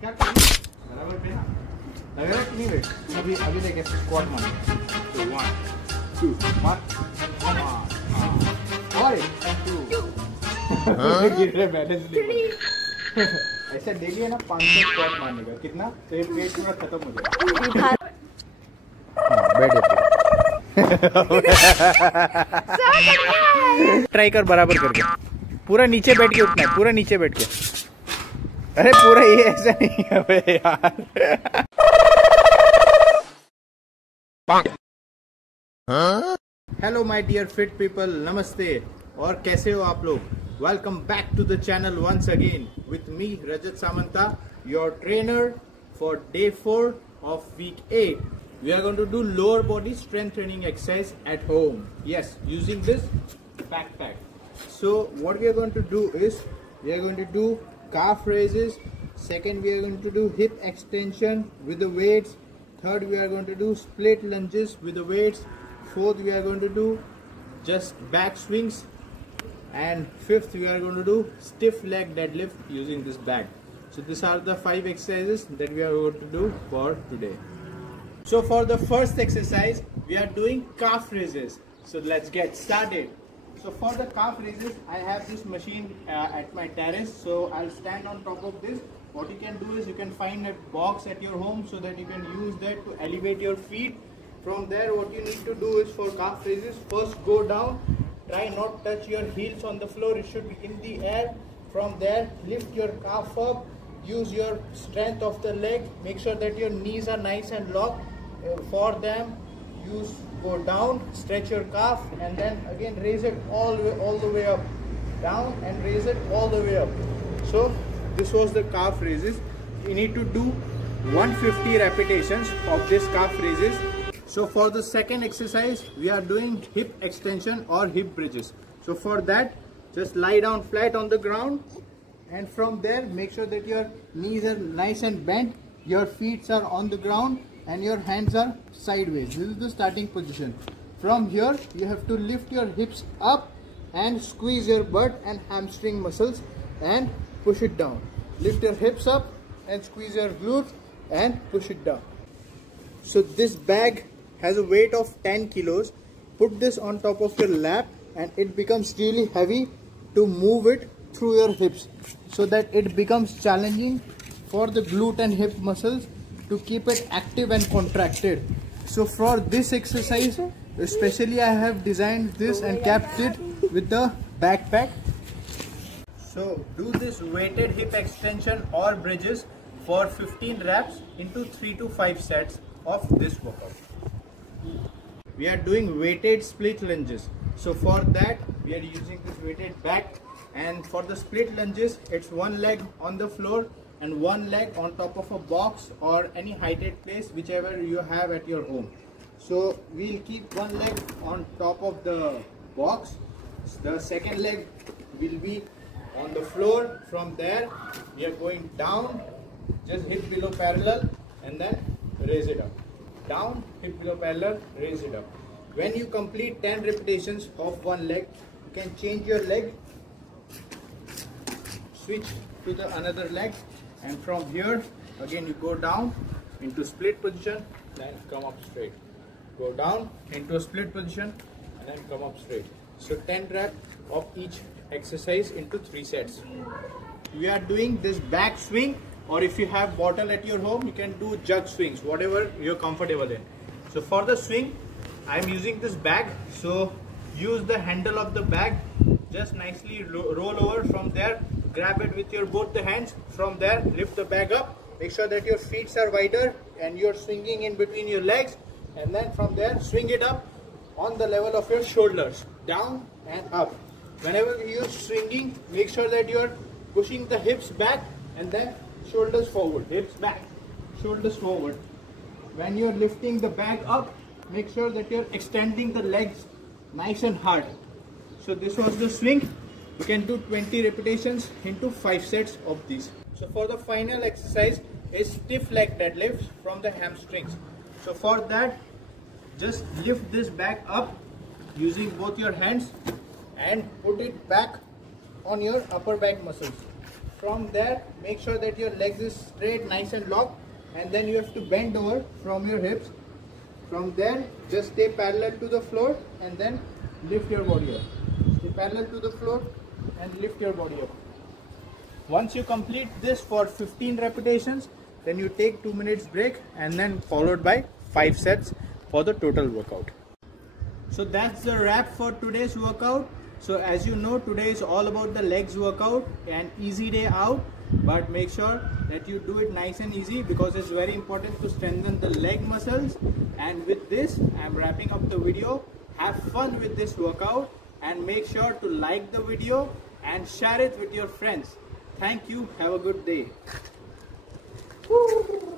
क्या बराबर पे ना लग रहा है कि नहीं वेट अभी अभी देखे स्क्वाट मार तो 1 2 और 2 गिर रहे बैलेंस नहीं ऐसा डेली है ना 500 स्क्वाट मारने का कितना तो ये पेट पूरा खत्म हो जाएगा ट्राई कर बराबर करके पूरा नीचे बैठ के उठना है पूरा नीचे बैठ के अरे पूरा ये ऐसा नहीं है बे यार hello my dear fit people नमस्ते और कैसे हो आप लोग welcome back to the channel once again with me Rajat Samanta your trainer for day 4 of week 8 we are going to do lower body strength training exercise at home, yes, using this backpack. So what we are going to do is we are going to do calf raises, second we are going to do hip extension with the weights, third we are going to do split lunges with the weights, fourth we are going to do just back swings, and fifth we are going to do stiff leg deadlift using this bag. So these are the 5 exercises that we are going to do for today. So for the first exercise, we are doing calf raises. So let's get started. So for the calf raises, I have this machine at my terrace. So I'll stand on top of this. What you can do is you can find a box at your home so that you can use that to elevate your feet. From there, what you need to do is for calf raises, first go down. Try not touch your heels on the floor. It should be in the air. From there, lift your calf up. Use your strength of the leg. Make sure that your knees are nice and locked. For them, go down, stretch your calf, and then again raise it all the way up, down and raise it all the way up. So this was the calf raises. You need to do 150 repetitions of this calf raises. So for the second exercise, we are doing hip extension or hip bridges. So for that, just lie down flat on the ground, and from there make sure that your knees are nice and bent, your feet are on the ground and your hands are sideways. This is the starting position. From here you have to lift your hips up and squeeze your butt and hamstring muscles and push it down. Lift your hips up and squeeze your glutes and push it down. So this bag has a weight of 10 kilos. Put this on top of your lap and it becomes really heavy to move it through your hips so that it becomes challenging for the glute and hip muscles to keep it active and contracted. So for this exercise especially I have designed this and kept it with the backpack. So do this weighted hip extension or bridges for 15 reps into 3 to 5 sets of this workout. We are doing weighted split lunges. So for that we are using this weighted bag, and for the split lunges it's one leg on the floor and one leg on top of a box or any heighted place whichever you have at your home. So we'll keep one leg on top of the box, the second leg will be on the floor. From there we are going down, just hip below parallel and then raise it up, down, hip below parallel, raise it up. When you complete 10 repetitions of one leg, you can change your leg, switch to the another leg, and from here again you go down into split position, then come up straight, go down into a split position and then come up straight. So 10 reps of each exercise into 3 sets. We are doing this back swing, or if you have bottle at your home you can do jug swings, whatever you're comfortable in. So for the swing I am using this bag, so use the handle of the bag, just nicely roll over. From there grab it with your both the hands. From there lift the bag up, make sure that your feet are wider and you're swinging in between your legs, and then from there swing it up on the level of your shoulders, down and up. Whenever you're swinging, make sure that you're pushing the hips back and then shoulders forward, hips back, shoulders forward. When you're lifting the bag up, make sure that you're extending the legs nice and hard. So this was the swing. You can do 20 repetitions into 5 sets of these. So for the final exercise is stiff leg deadlifts from the hamstrings. So for that, just lift this bag up using both your hands and put it back on your upper back muscles. from there, make sure that your legs is straight, nice and locked, and then you have to bend over from your hips. From there, just stay parallel to the floor and then lift your body up. Stay parallel to the floor and lift your body up. Once you complete this for 15 repetitions, then you take 2 minutes break and then followed by 5 sets for the total workout. So that's the wrap for today's workout. So as you know, today is all about the legs workout, an easy day out, but make sure that you do it nice and easy because it's very important to strengthen the leg muscles. And with this, I'm wrapping up the video. Have fun with this workout and make sure to like the video and share it with your friends. Thank you. Have a good day. Woo!